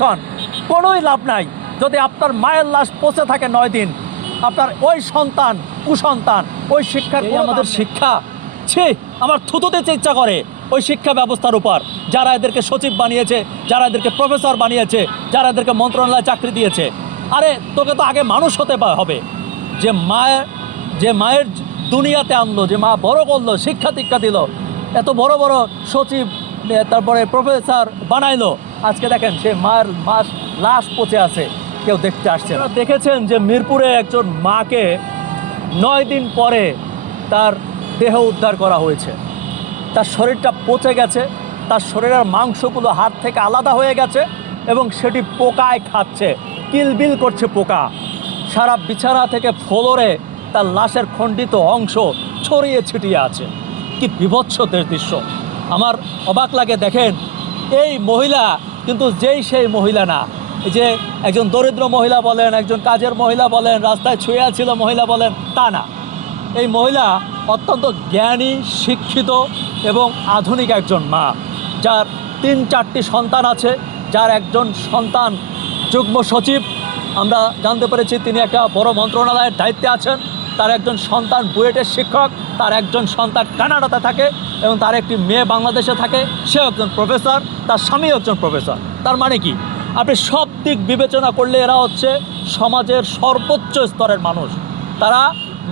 শোন, কোনোই লাভ নাই যদি আপনার মায়ের লাশ পচে থাকে 9 দিন, আপনার ওই সন্তান কুসন্তান ওই শিক্ষার আমাদের শিক্ষা ছি আমার থুতুতে ইচ্ছা করে ওই শিক্ষা ব্যবস্থার উপর, যারা এদেরকে সচিব বানিয়েছে, যারা এদেরকে প্রফেসর বানিয়েছে, যারা এদেরকে মন্ত্রণালয়ে চাকরি দিয়েছে। আরে তোকে তো আগে মানুষ হতে হবে, যে মায়ের দুনিয়াতে আনলো, যে মা বড় করলো, শিক্ষা দীক্ষা দিল, এত বড় বড় সচিব তারপরে প্রফেসর বানাইলো, আজকে দেখেন সে মায়ের লাশ পচে আছে, কেউ দেখতে আসছে না। দেখেছেন যে মিরপুরে একজন মাকে 9 দিন পরে তার দেহ উদ্ধার করা হয়েছে, তার শরীরটা পচে গেছে, তার শরীরের মাংসগুলো হাত থেকে আলাদা হয়ে গেছে এবং সেটি পোকায় খাচ্ছে, কিলবিল করছে পোকা। সারা বিছানা থেকে ফ্লোরে তার লাশের খণ্ডিত অংশ ছড়িয়ে ছিটিয়ে আছে। কি বিভৎসদের দৃশ্য, আমার অবাক লাগে। দেখেন এই মহিলা কিন্তু সেই মহিলা না, এই যে একজন দরিদ্র মহিলা বলেন, একজন কাজের মহিলা বলেন, রাস্তায় ছুঁয়ে ছিল মহিলা বলেন, তা না। এই মহিলা অত্যন্ত জ্ঞানী, শিক্ষিত এবং আধুনিক একজন মা, যার 3-4টি সন্তান আছে, যার একজন সন্তান যুগ্ম সচিব। আমরা জানতে পেরেছি তিনি একটা বড় মন্ত্রণালয়ের দায়িত্বে আছেন। তার একজন সন্তান বুয়েটের শিক্ষক, তার একজন সন্তান কানাডাতে থাকে এবং তার একটি মেয়ে বাংলাদেশে থাকে, সে একজন প্রফেসর, তার স্বামী একজন প্রফেসর। তার মানে কি, আপনি সব দিক বিবেচনা করলে এরা হচ্ছে সমাজের সর্বোচ্চ স্তরের মানুষ। তারা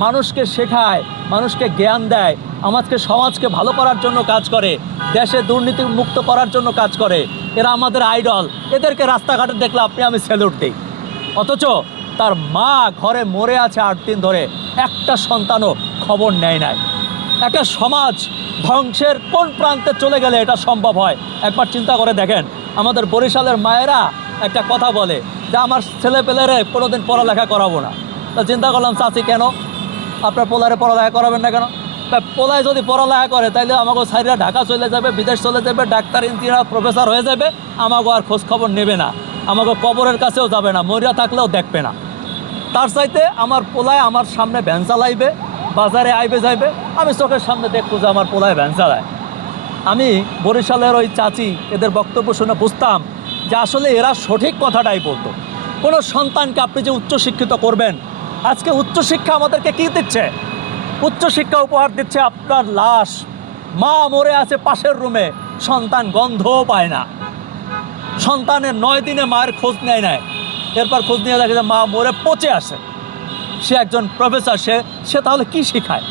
মানুষকে শেখায়, মানুষকে জ্ঞান দেয়, সমাজকে ভালো করার জন্য কাজ করে, দেশে দুর্নীতি মুক্ত করার জন্য কাজ করে। এরা আমাদের আইডল। এদেরকে রাস্তাঘাটে দেখলে আমি স্যালুট দিই। অথচ তার মা ঘরে মরে আছে 8 দিন ধরে, একটা সন্তানও খবর নেয় নাই। একটা সমাজ ধ্বংসের কোন প্রান্তে চলে গেলে এটা সম্ভব হয় একবার চিন্তা করে দেখেন। আমাদের বরিশালের মায়েরা একটা কথা বলে যে আমার ছেলেপেলেরে কোনোদিন পড়ালেখা করাবো না। তা চিন্তা করলাম, চাচি কেন আপনার পোলারে পড়ালেখা করাবেন না কেন? পোলায় যদি পড়ালেখা করে তাইলে আমাকে সাইরা ঢাকা চলে যাবে, বিদেশ চলে যাবে, ডাক্তার, ইঞ্জিনিয়ার, প্রফেসর হয়ে যাবে, আমাকে আর খোঁজ খবর নেবে না, আমাকে কবরের কাছেও যাবে না, মরিয়া থাকলেও দেখবে না। তার চাইতে আমার পোলায় আমার সামনে ভ্যান চালাইবে, বাজারে আইবে যাইবে, আমি চোখের সামনে দেখবো যে আমার পোলায় ভ্যান চালায়। আমি বরিশালের ওই চাচি এদের বক্তব্য শুনে বুঝতাম যে আসলে এরা সঠিক কথাটাই বলতো। কোনো সন্তানকে আপনি যে উচ্চশিক্ষিত করবেন, আজকে উচ্চশিক্ষা আমাদেরকে কী দিচ্ছে? উচ্চশিক্ষা উপহার দিচ্ছে আপনার লাশ। মা মরে আছে পাশের রুমে, সন্তান গন্ধও পায় না। সন্তানের 9 দিনে মায়ের খোঁজ নেয়, এরপর খোঁজ নিয়ে দেখে যে মা মরে পচে আসে। সে একজন প্রফেসর, সে তাহলে কি শেখায়?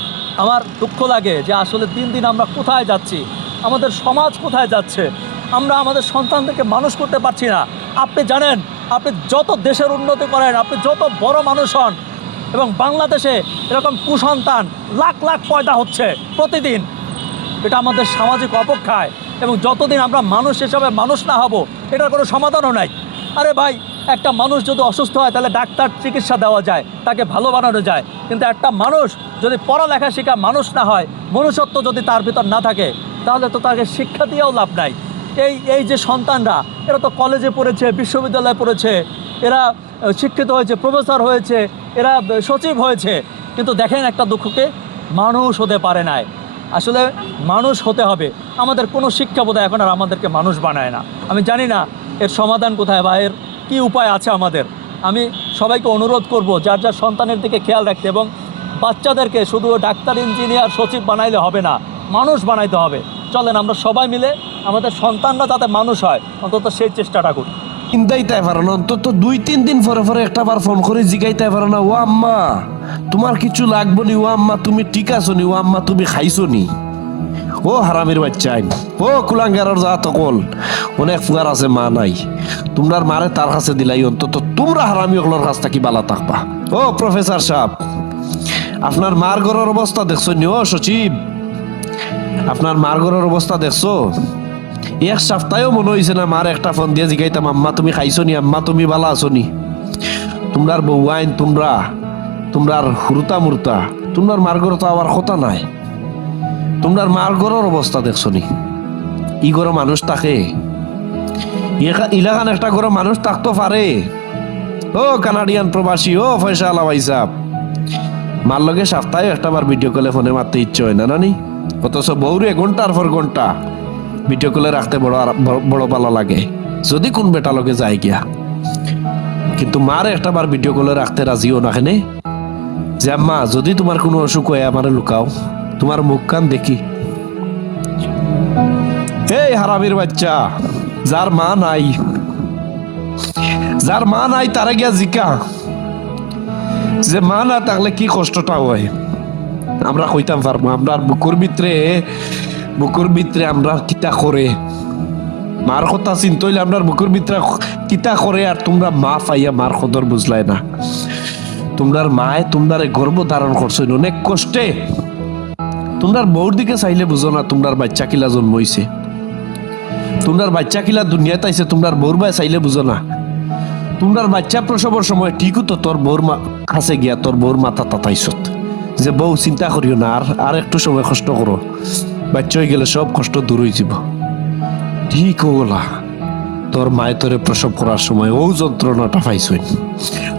আমার দুঃখ লাগে যে আসলে দিন দিন আমরা কোথায় যাচ্ছি, আমাদের সমাজ কোথায় যাচ্ছে। আমরা আমাদের সন্তানদেরকে মানুষ করতে পারছি না। আপনি জানেন, আপনি যত দেশের উন্নতি করেন, আপনি যত বড় মানুষ হন, এবং বাংলাদেশে এরকম কুসন্তান লাখ লাখ পয়দা হচ্ছে প্রতিদিন। এটা আমাদের সামাজিক অপক্ষায়, এবং যতদিন আমরা মানুষ হিসাবে মানুষ না হব, এটার কোনো সমাধানও নাই। আরে ভাই, একটা মানুষ যদি অসুস্থ হয় তাহলে ডাক্তার চিকিৎসা দেওয়া যায়, তাকে ভালো বানানো যায়। কিন্তু একটা মানুষ যদি পড়ালেখা শেখা মানুষ না হয়, মনুষ্যত্ব যদি তার ভিতর না থাকে, তাহলে তো তাকে শিক্ষা দিয়েও লাভ নাই। এই যে সন্তানরা, এরা তো কলেজে পড়েছে, বিশ্ববিদ্যালয়ে পড়েছে, এরা শিক্ষিত হয়েছে, প্রফেসর হয়েছে, এরা সচিব হয়েছে, কিন্তু দেখেন একটা দুঃখকে, মানুষ হতে পারে নাই। আসলে মানুষ হতে হবে। আমাদের কোনো শিক্ষা বোধহয় এখন আর আমাদেরকে মানুষ বানায় না। আমি জানি না এর সমাধান কোথায় বা এর কী উপায় আছে আমাদের। আমি সবাইকে অনুরোধ করব যার যার সন্তানের দিকে খেয়াল রাখতে, এবং বাচ্চাদেরকে শুধু ডাক্তার, ইঞ্জিনিয়ার, সচিব বানাইলে হবে না, মানুষ বানাইতে হবে। চলেন আমরা সবাই মিলে আমাদের সন্তানরা যাতে মানুষ হয়, অন্তত সেই চেষ্টাটা করি। চিন্তাইতে পারো না, অন্তত 2-3 দিন পরে পরে একটা বার ফোন করে জিগাইতে পারো না, ও আম্মা তোমার কিছু লাগবো নি, ও আম্মা তুমি ঠিক আছো নি, ও আম্মা তুমি খাইছো নি? ও হারামির বাচ্চা, ও কুলাঙ্গারের যা তকল, অনেক ফুগার আছে মা নাই, তোমরার মারে তার কাছে দিলাই, অন্তত তোমরা হারামি ওগুলোর কাছ থেকে বালা থাকবা। ও প্রফেসর সাহেব, আপনার মার ঘরের অবস্থা দেখছো নি? ও সচিব, আপনার মার ঘরের অবস্থা দেখছো? এক সপ্তাহেও মনে হয়েছে না মার একটা ফোন দিয়ে জিগাইতাম, আম্মা তুমি খাইছো নি, আম্মা তুমি বালা আছো নি? তোমরার বউ আইন, তোমরার হুরুতা মুরতা, তোমরার মার ঘর তো আবার কথা নাই। তোমরার মার ঘরের অবস্থা দেখছো নি? ই ঘরে মানুষ থাকে? ইলাকান একটা ঘরে মানুষ থাকতো পারে? ও কানাডিয়ান প্রবাসী, ও পয়সা আলা ভাই সাহ, মার লগে সপ্তাহে একটা বার ভিডিও কলে ফোনে মারতে ইচ্ছে হয় না নানি? অথচ বউরে ঘন্টার পর ঘন্টা ভিডিও কলে রাখতে বড় ভালো লাগে। যদি কোন বেটা লগে যায় গিয়া, কিন্তু মারে একটা বার ভিডিও কলে রাখতে রাজিও না কেনে, যে আম্মা যদি তোমার কোনো অসুখ হয় আমারে লুকাও, তোমার মুখ কান দেখি। এই হারামির বাচ্চা, যার মা নাই, যার মা নাই তারা গিয়া জিকা যে মা না থাকলে কি কষ্টটা হয়। আমরা কইতাম পারবো, আমরা বুকুর ভিতরে আমরা কিতা করে, মার কথা চিন্তা হইলে আমরা বুকুর ভিতরে কিতা করে। আর তোমরা মা পাইয়া মার কদর বুঝলাই না। তোমরার মায়ে তোমরারে গর্ভ ধারণ করছো অনেক কষ্টে। তোমরার বউর দিকে চাইলে বুঝো না তোমরার বাচ্চা কিলা জন্ম হইছে, তোমরার বাচ্চা কিলা দুনিয়াতে আইছে। তোমরার বউর বাই চাইলে বুঝো না। তোমরার বাচ্চা প্রসবের সময় ঠিকও তো তোর বউর কাছে গিয়া তোর বউর মাথা তাতাইছত যে বউ চিন্তা করিও না, আর একটু সময় কষ্ট করো, বাচ্চা হয়ে গেলে সব কষ্ট দূর হয়ে যাব। ঠিক ওলা তোর মায়ে তোরে প্রসব করার সময় ও যন্ত্রণাটা পাইছই।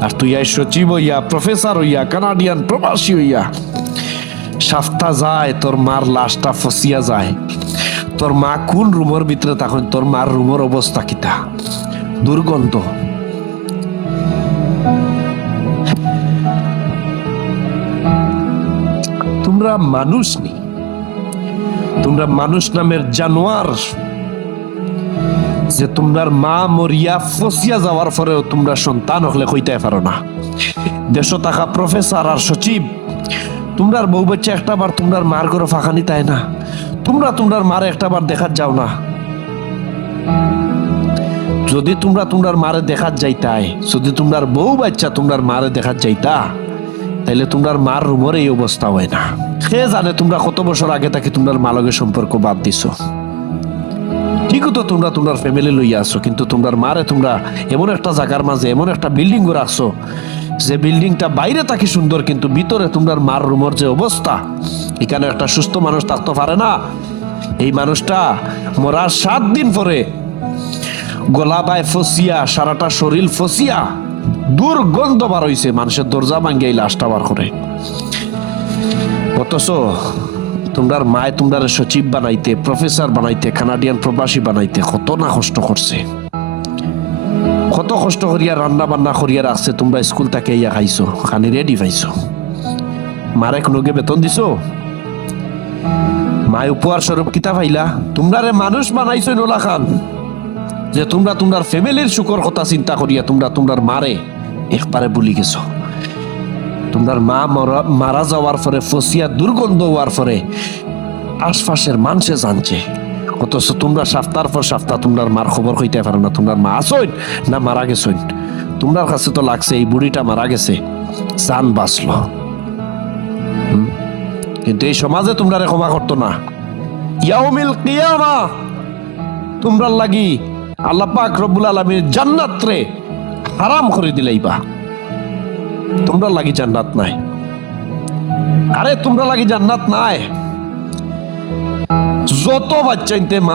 আর তুই আই সচিব হইয়া, প্রফেসর হইয়া, কানাডিয়ান প্রবাসী হইয়া সাফতা যায়, তোর মার লাশটা ফসিয়া যায়। তোর মা কোন রুমের ভিতরে তখন তোর মার রুমের অবস্থা কিতা, দুর্গন্ধ। তোমরা মানুষ নি, তোমরা মানুষ নামের জানোয়ার, যে তোমরার মা মরিয়া ফসিয়া যাওয়ার পরেও তোমরা সন্তান হলে কইতে পারো না। দেশ থাকা প্রফেসর আর সচিব, তোমরার বউ বাচ্চা একটা বার তোমরার মার করে ফাঁকানি তাই না, তোমরার মারে একটা বার দেখাত যাও না। যদি তোমরার মারে দেখাত যাইতাই, যদি তোমরার বউ বাচ্চা তোমরার মারে দেখাত যাইতা, তাইলে তোমরার মার রুমের এই অবস্থা হয় না। সে জানে তোমরা কত বছর আগে তাকে তোমরার মালগে সম্পর্ক বাদ দিছো। ঠিকই তো তোমরা ফ্যামিলি লইয়া আসো, কিন্তু তোমরার মারে তোমরা এমন একটা জায়গার মাঝে এমন একটা বিল্ডিং রাখছো, যে বিল্ডিংটা বাইরে থাকি সুন্দর, কিন্তু ভিতরে তোমরার মার রুমের যে অবস্থা, এখানে একটা সুস্থ মানুষ থাকতে পারে না। এই মানুষটা মরার 7 দিন পরে গলা বায় ফসিয়া, সারাটা শরীর ফসিয়া দুর্গন্ধ বার হইছে, মানুষের দরজা ভাঙ্গিয়ে লাশটা বার করে। অথচ তোমরার মায় তোমরার সচিব বানাইতে, প্রফেসর বানাইতে, কানাডিয়ান প্রবাসী বানাইতে কত না কষ্ট করছে, কত কষ্ট করিয়া রান্না বান্না করিয়া রাখছে। তোমরা স্কুল থেকে ইয়া খাইছো, খানি রেডি পাইছো, মারে কোনোকে বেতন দিছো, মায় উপহার স্বরূপ কিতা পাইলা। তোমরারে মানুষ বানাইছো নোলা খান, যে তোমরার ফ্যামিলির সুখর কথা চিন্তা করিয়া তোমরার মারে একবারে ভুলি গেছো। তোমরার মা মারা যাওয়ার পরে ফসিয়া দুর্গন্ধ হওয়ার পরে আশপাশের মানুষে জানছে, অথচ তোমরা সপ্তাহ পর সপ্তাহ তোমরার মার খবর হইতে পারো না। তোমরার মা আসইন না মারা গেছইন, তোমরার কাছে তো লাগছে এই বুড়িটা মারা গেছে, জান বাঁচলো। কিন্তু এই সমাজে তোমরারে ক্ষমা করতো না। ইয়াউমিল কিয়ামা তোমরার লাগি আল্লাহ পাক রব্বুল আলামিন জান্নাত রে হারাম করে দিলেইবা। তোমরা লাগি জান্নাত নাই। আরে তোমরা লাগি জান্নাত নাই। যত বাচ্চাইতে মা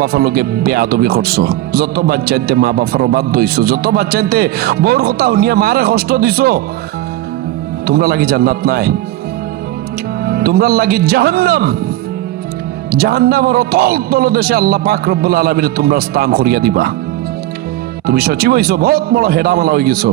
বাপা লগে বেয়াদবি করছো, যত বাচ্চাইতে মা বাপার বাধ্য হইছো, যত বাচ্চাইতে বউর কথা শুনিয়া মারে কষ্ট দিছো, তোমরা লাগি জান্নাত নাই। তোমরা লাগি জাহান্নামের অতল তলদেশে আল্লাহ পাক রব্বুল আলামিন তোমরা স্থান করিয়া দিবা। তুমি সচিব হইছো, বহুত বড় হেডামালা হয়ে গেছো।